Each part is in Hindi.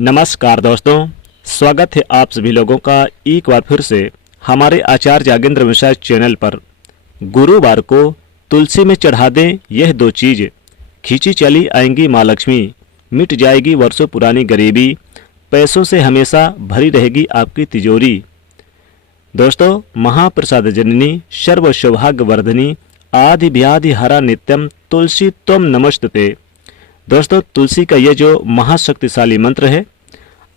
नमस्कार दोस्तों, स्वागत है आप सभी लोगों का एक बार फिर से हमारे आचार्य जागेंद्र मिश्रा चैनल पर। गुरुवार को तुलसी में चढ़ा दें यह दो चीज़, खींची चली आएंगी माँ लक्ष्मी, मिट जाएगी वर्षों पुरानी गरीबी, पैसों से हमेशा भरी रहेगी आपकी तिजोरी। दोस्तों, महाप्रसाद जननी सर्व सौभाग्य वर्धनी आदि व्याधि हरा नित्यम तुलसी त्वम नमस्तुते। दोस्तों, तुलसी का ये जो महाशक्तिशाली मंत्र है,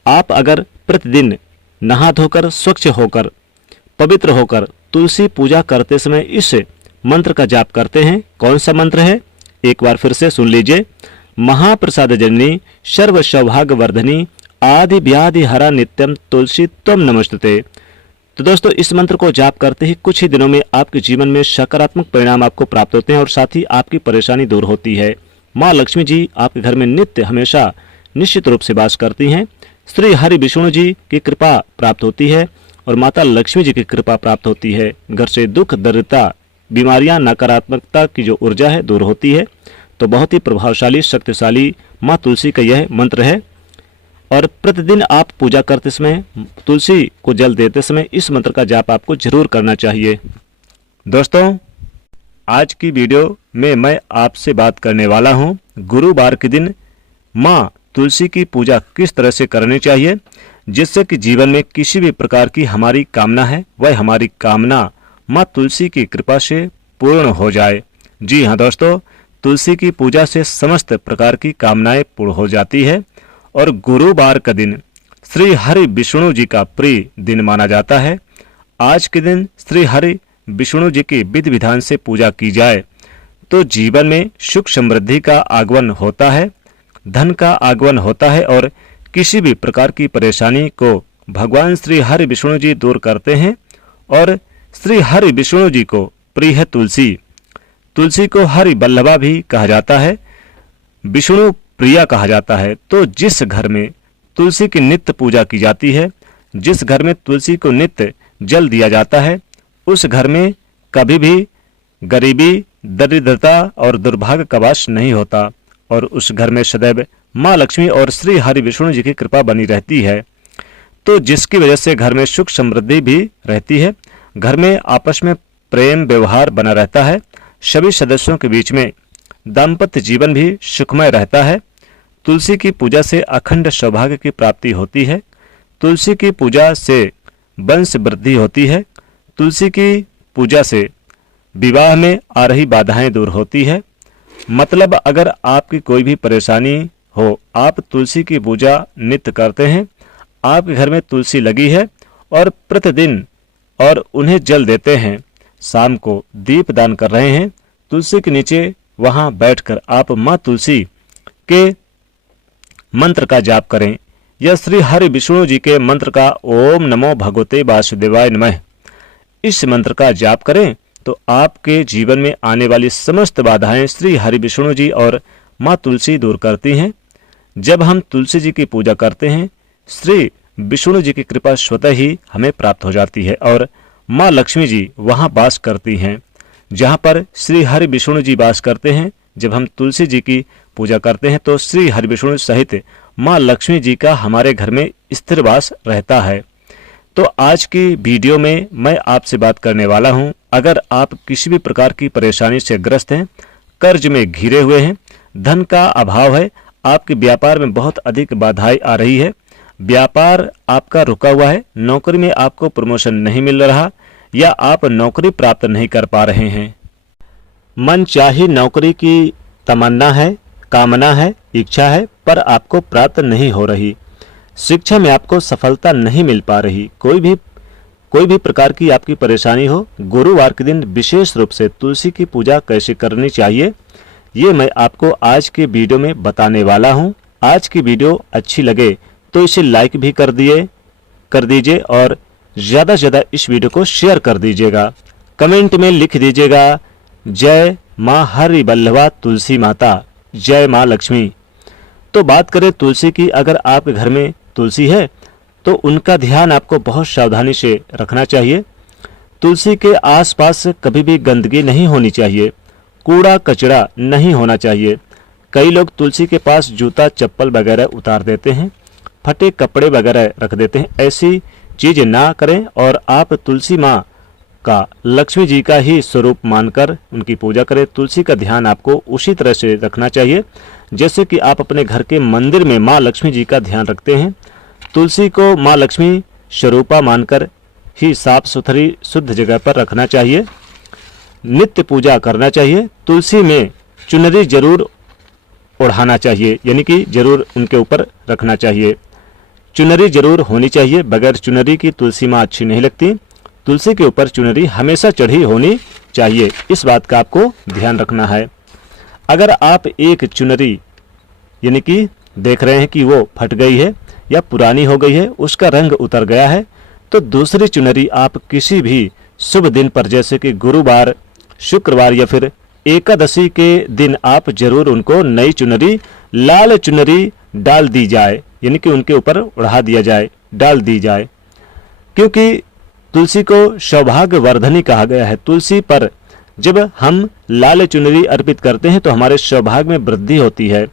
आप अगर प्रतिदिन नहा धोकर स्वच्छ होकर पवित्र होकर तुलसी पूजा करते समय इस मंत्र का जाप करते हैं। कौन सा मंत्र है, एक बार फिर से सुन लीजिए। महाप्रसाद जननी सर्व सौभाग्य वर्धनी आदि व्याधि हरा नित्यम तुलसी त्वम नमस्तुते। तो दोस्तों, इस मंत्र को जाप करते ही कुछ ही दिनों में आपके जीवन में सकारात्मक परिणाम आपको प्राप्त होते हैं और साथ ही आपकी परेशानी दूर होती है। माँ लक्ष्मी जी आपके घर में नित्य हमेशा निश्चित रूप से वास करती हैं। श्री हरि विष्णु जी की कृपा प्राप्त होती है और माता लक्ष्मी जी की कृपा प्राप्त होती है। घर से दुख, दरिद्रता, बीमारियां, नकारात्मकता की जो ऊर्जा है दूर होती है। तो बहुत ही प्रभावशाली, शक्तिशाली माँ तुलसी का यह मंत्र है और प्रतिदिन आप पूजा करते समय, तुलसी को जल देते समय इस मंत्र का जाप आपको जरूर करना चाहिए। दोस्तों, आज की वीडियो में मैं आपसे बात करने वाला हूं गुरुवार के दिन माँ तुलसी की पूजा किस तरह से करनी चाहिए, जिससे कि जीवन में किसी भी प्रकार की हमारी कामना है वह हमारी कामना माँ तुलसी की कृपा से पूर्ण हो जाए। जी हाँ दोस्तों, तुलसी की पूजा से समस्त प्रकार की कामनाएं पूर्ण हो जाती है और गुरुवार का दिन श्री हरि विष्णु जी का प्रिय दिन माना जाता है। आज के दिन श्री हरि विष्णु जी की विधि विधान से पूजा की जाए तो जीवन में सुख समृद्धि का आगमन होता है, धन का आगमन होता है और किसी भी प्रकार की परेशानी को भगवान श्री हरि विष्णु जी दूर करते हैं। और श्री हरि विष्णु जी को प्रिय है तुलसी। तुलसी को हरि वल्लभा भी कहा जाता है, विष्णु प्रिया कहा जाता है। तो जिस घर में तुलसी की नित्य पूजा की जाती है, जिस घर में तुलसी को नित्य जल दिया जाता है, उस घर में कभी भी गरीबी, दरिद्रता और दुर्भाग्य का वास नहीं होता और उस घर में सदैव माँ लक्ष्मी और श्री हरि विष्णु जी की कृपा बनी रहती है। तो जिसकी वजह से घर में सुख समृद्धि भी रहती है, घर में आपस में प्रेम व्यवहार बना रहता है, सभी सदस्यों के बीच में दाम्पत्य जीवन भी सुखमय रहता है। तुलसी की पूजा से अखंड सौभाग्य की प्राप्ति होती है। तुलसी की पूजा से वंश वृद्धि होती है। तुलसी की पूजा से विवाह में आ रही बाधाएं दूर होती है। मतलब अगर आपकी कोई भी परेशानी हो, आप तुलसी की पूजा नित्य करते हैं, आपके घर में तुलसी लगी है और प्रतिदिन और उन्हें जल देते हैं, शाम को दीप दान कर रहे हैं, तुलसी के नीचे वहां बैठकर आप माँ तुलसी के मंत्र का जाप करें या श्री हरि विष्णु जी के मंत्र का ओम नमो भगवते वासुदेवाय नमः इस मंत्र का जाप करें तो आपके जीवन में आने वाली समस्त बाधाएं श्री हरि विष्णु जी और माँ तुलसी दूर करती हैं। जब हम तुलसी जी की पूजा करते हैं, श्री विष्णु जी की कृपा स्वतः ही हमें प्राप्त हो जाती है और माँ लक्ष्मी जी वहाँ वास करती हैं जहाँ पर श्री हरि विष्णु जी वास करते हैं। जब हम तुलसी जी की पूजा करते हैं तो श्री हरि विष्णु सहित माँ लक्ष्मी जी का हमारे घर में स्थिर वास रहता है। तो आज की वीडियो में मैं आपसे बात करने वाला हूं, अगर आप किसी भी प्रकार की परेशानी से ग्रस्त हैं, कर्ज में घिरे हुए हैं, धन का अभाव है, आपके व्यापार में बहुत अधिक बाधाएं आ रही है, व्यापार आपका रुका हुआ है, नौकरी में आपको प्रमोशन नहीं मिल रहा या आप नौकरी प्राप्त नहीं कर पा रहे हैं, मनचाही नौकरी की तमन्ना है, कामना है, इच्छा है पर आपको प्राप्त नहीं हो रही, शिक्षा में आपको सफलता नहीं मिल पा रही, कोई भी प्रकार की आपकी परेशानी हो, गुरुवार के दिन विशेष रूप से तुलसी की पूजा कैसे करनी चाहिए ये मैं आपको आज के वीडियो में बताने वाला हूं। आज की वीडियो अच्छी लगे तो इसे लाइक भी कर दीजिए और ज़्यादा से ज़्यादा इस वीडियो को शेयर कर दीजिएगा। कमेंट में लिख दीजिएगा जय माँ हरि वल्लभा तुलसी माता, जय माँ लक्ष्मी। तो बात करें तुलसी की, अगर आपके घर में तुलसी है तो उनका ध्यान आपको बहुत सावधानी से रखना चाहिए। तुलसी के आसपास कभी भी गंदगी नहीं होनी चाहिए, कूड़ा कचरा नहीं होना चाहिए। कई लोग तुलसी के पास जूता चप्पल वगैरह उतार देते हैं फटे कपड़े वगैरह रख देते हैं। ऐसी चीज ना करें और आप तुलसी माँ का लक्ष्मी जी का ही स्वरूप मानकर उनकी पूजा करें। तुलसी का ध्यान आपको उसी तरह से रखना चाहिए जैसे कि आप अपने घर के मंदिर में माँ लक्ष्मी जी का ध्यान रखते हैं। तुलसी को माँ लक्ष्मी स्वरूपा मानकर ही साफ सुथरी शुद्ध जगह पर रखना चाहिए। नित्य पूजा करना चाहिए। तुलसी में चुनरी जरूर ओढ़ाना चाहिए, यानी कि जरूर उनके ऊपर रखना चाहिए। चुनरी जरूर होनी चाहिए, बगैर चुनरी की तुलसी माँ अच्छी नहीं लगती। तुलसी के ऊपर चुनरी हमेशा चढ़ी होनी चाहिए, इस बात का आपको ध्यान रखना है। अगर आप एक चुनरी यानी कि देख रहे हैं कि वो फट गई है या पुरानी हो गई है, उसका रंग उतर गया है, तो दूसरी चुनरी आप किसी भी शुभ दिन पर जैसे कि गुरुवार, शुक्रवार या फिर एकादशी के दिन आप जरूर उनको नई चुनरी, लाल चुनरी डाल दी जाए, यानी कि उनके ऊपर ओढ़ा दिया जाए, डाल दी जाए। क्योंकि तुलसी को सौभाग्य वर्धनी कहा गया है। तुलसी पर जब हम लाल चुनरी अर्पित करते हैं तो हमारे सौभाग्य में वृद्धि होती है,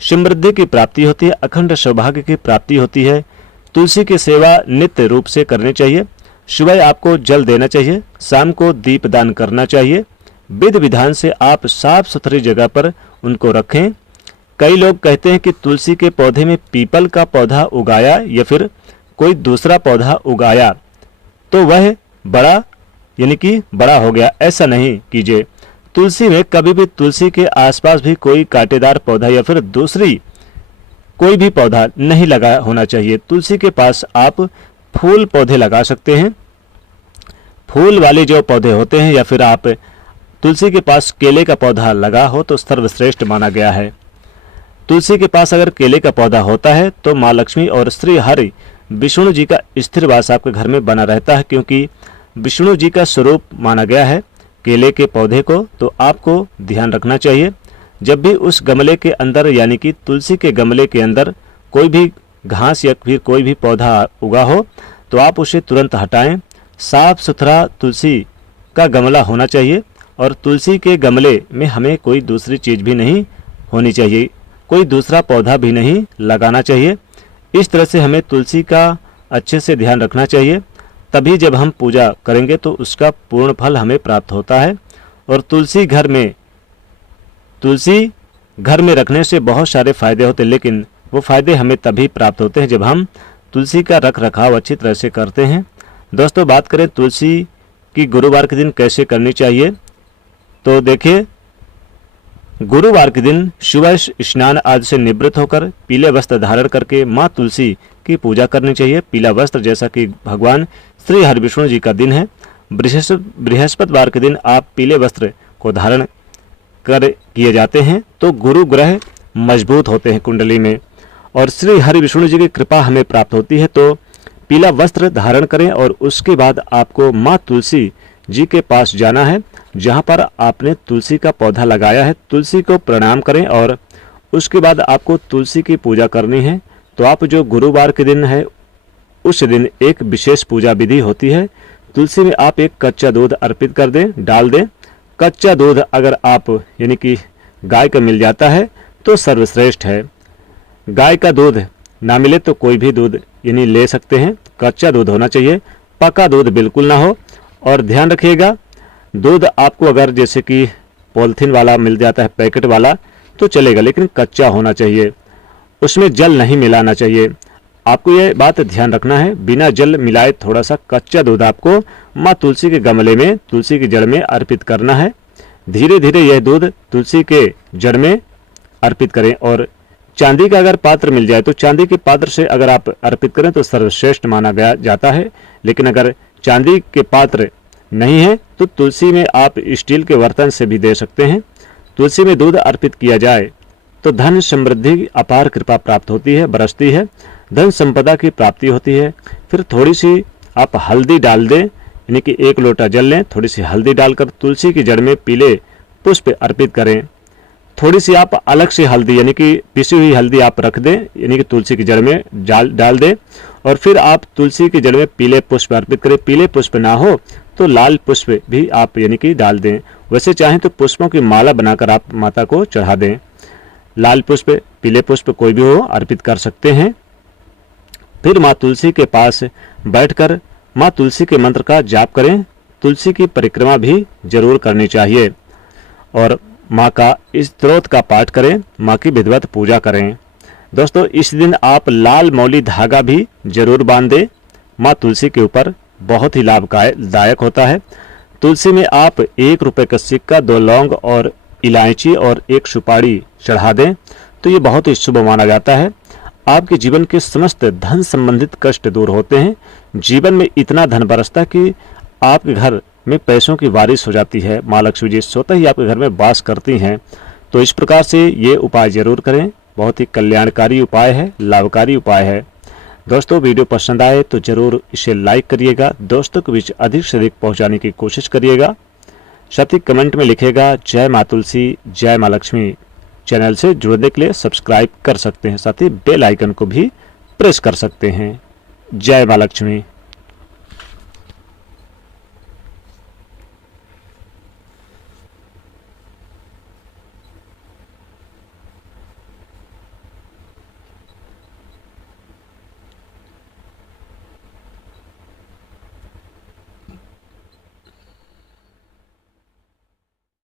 समृद्धि की प्राप्ति होती है, अखंड सौभाग्य की प्राप्ति होती है। तुलसी की सेवा नित्य रूप से करनी चाहिए। सुबह आपको जल देना चाहिए, शाम को दीप दान करना चाहिए। विधि विधान से आप साफ सुथरी जगह पर उनको रखें। कई लोग कहते हैं कि तुलसी के पौधे में पीपल का पौधा उगाया या फिर कोई दूसरा पौधा उगाया तो वह बड़ा यानी कि बड़ा हो गया। ऐसा नहीं कीजिए। तुलसी में कभी भी तुलसी के आसपास भी कोई कांटेदार पौधा या फिर दूसरी कोई भी पौधा नहीं लगा होना चाहिए। तुलसी के पास आप फूल पौधे लगा सकते हैं, फूल वाले जो पौधे होते हैं, या फिर आप तुलसी के पास केले का पौधा लगा हो तो सर्वश्रेष्ठ माना गया है। तुलसी के पास अगर केले का पौधा होता है तो माँ लक्ष्मी और श्री हरि विष्णु जी का स्थिर वास आपके घर में बना रहता है, क्योंकि विष्णु जी का स्वरूप माना गया है केले के पौधे को। तो आपको ध्यान रखना चाहिए, जब भी उस गमले के अंदर यानी कि तुलसी के गमले के अंदर कोई भी घास या फिर कोई भी पौधा उगा हो तो आप उसे तुरंत हटाएं। साफ सुथरा तुलसी का गमला होना चाहिए और तुलसी के गमले में हमें कोई दूसरी चीज भी नहीं होनी चाहिए, कोई दूसरा पौधा भी नहीं लगाना चाहिए। इस तरह से हमें तुलसी का अच्छे से ध्यान रखना चाहिए, तभी जब हम पूजा करेंगे तो उसका पूर्ण फल हमें प्राप्त होता है। और तुलसी घर में रखने से बहुत सारे फायदे होते हैं, लेकिन वो फायदे हमें तभी प्राप्त होते हैं जब हम तुलसी का रख रखाव अच्छी तरह से करते हैं। दोस्तों, बात करें तुलसी की गुरुवार के दिन कैसे करनी चाहिए, तो देखिए, गुरुवार के दिन सुबह स्नान आदि से निवृत्त होकर पीले वस्त्र धारण करके माँ तुलसी की पूजा करनी चाहिए। पीला वस्त्र जैसा कि भगवान श्री हरि विष्णु जी का दिन है। बृहस्पतिवार के दिन आप पीले वस्त्र को धारण कर किए जाते हैं तो गुरु ग्रह मजबूत होते हैं कुंडली में और श्री हरि विष्णु जी की कृपा हमें प्राप्त होती है। तो पीला वस्त्र धारण करें और उसके बाद आपको माँ तुलसी जी के पास जाना है जहाँ पर आपने तुलसी का पौधा लगाया है। तुलसी को प्रणाम करें और उसके बाद आपको तुलसी की पूजा करनी है। तो आप जो गुरुवार के दिन है उस दिन एक विशेष पूजा विधि होती है। तुलसी में आप एक कच्चा दूध अर्पित कर दें, डाल दें। कच्चा दूध अगर आप यानी कि गाय का मिल जाता है तो सर्वश्रेष्ठ है। गाय का दूध ना मिले तो कोई भी दूध यानी ले सकते हैं। कच्चा दूध होना चाहिए, पका दूध बिल्कुल ना हो। और ध्यान रखिएगा, दूध आपको अगर जैसे कि पॉलिथीन वाला मिल जाता है, पैकेट वाला, तो चलेगा, लेकिन कच्चा होना चाहिए, उसमें जल नहीं मिलाना चाहिए। आपको ये बात ध्यान रखना है, बिना जल मिलाए थोड़ा सा कच्चा दूध आपको माँ तुलसी के गमले में, तुलसी की जड़ में अर्पित करना है। धीरे धीरे यह दूध तुलसी के जड़ में अर्पित करें। और चांदी का अगर पात्र मिल जाए तो चांदी के पात्र से अगर आप अर्पित करें तो सर्वश्रेष्ठ माना गया जाता है। लेकिन अगर चांदी के पात्र नहीं है तो तुलसी में आप स्टील के बर्तन से भी दे सकते हैं। तुलसी में दूध अर्पित किया जाए तो धन समृद्धि अपार कृपा प्राप्त होती है, बरसती है, धन संपदा की प्राप्ति होती है। फिर थोड़ी सी आप हल्दी डाल दें, यानी कि 1 लोटा जल लें, थोड़ी सी हल्दी डालकर तुलसी की जड़ में पीले पुष्प अर्पित करें। थोड़ी सी आप अलग से हल्दी यानी कि पिसी हुई हल्दी आप रख दें, यानी कि तुलसी की जड़ में डाल दें। और फिर आप तुलसी की जड़ में पीले पुष्प अर्पित करें। पीले पुष्प ना हो तो लाल पुष्प भी आप यानी कि डाल दें। वैसे चाहें तो पुष्पों की माला बनाकर आप माता को चढ़ा दें। लाल पुष्प, पीले पुष्प कोई भी हो अर्पित कर सकते हैं। फिर माँ तुलसी के पास बैठकर माँ तुलसी के मंत्र का जाप करें। तुलसी की परिक्रमा भी जरूर करनी चाहिए और माँ का स्तोत्र का पाठ करें, माँ की विधिवत पूजा करें। दोस्तों, इस दिन आप लाल मौली धागा भी जरूर बांधें। माँ तुलसी के ऊपर बहुत ही लाभदायक होता है। तुलसी में आप 1 रुपए का सिक्का, 2 लौंग और इलायची और 1 सुपारी चढ़ा दें तो ये बहुत ही शुभ माना जाता है। आपके जीवन के समस्त धन संबंधित कष्ट दूर होते हैं। जीवन में इतना धन बरसता है कि आपके घर में पैसों की बारिश हो जाती है। माँ लक्ष्मी जी स्वतः ही आपके घर में वास करती हैं। तो इस प्रकार से ये उपाय जरूर करें। बहुत ही कल्याणकारी उपाय है, लाभकारी उपाय है। दोस्तों, वीडियो पसंद आए तो जरूर इसे लाइक करिएगा, दोस्तों के बीच अधिक से अधिक पहुंचाने की कोशिश करिएगा। साथ ही कमेंट में लिखेगा जय माँ तुलसी, जय माँ लक्ष्मी। चैनल से जुड़ने के लिए सब्सक्राइब कर सकते हैं, साथ ही बेल आइकन को भी प्रेस कर सकते हैं। जय माँ लक्ष्मी।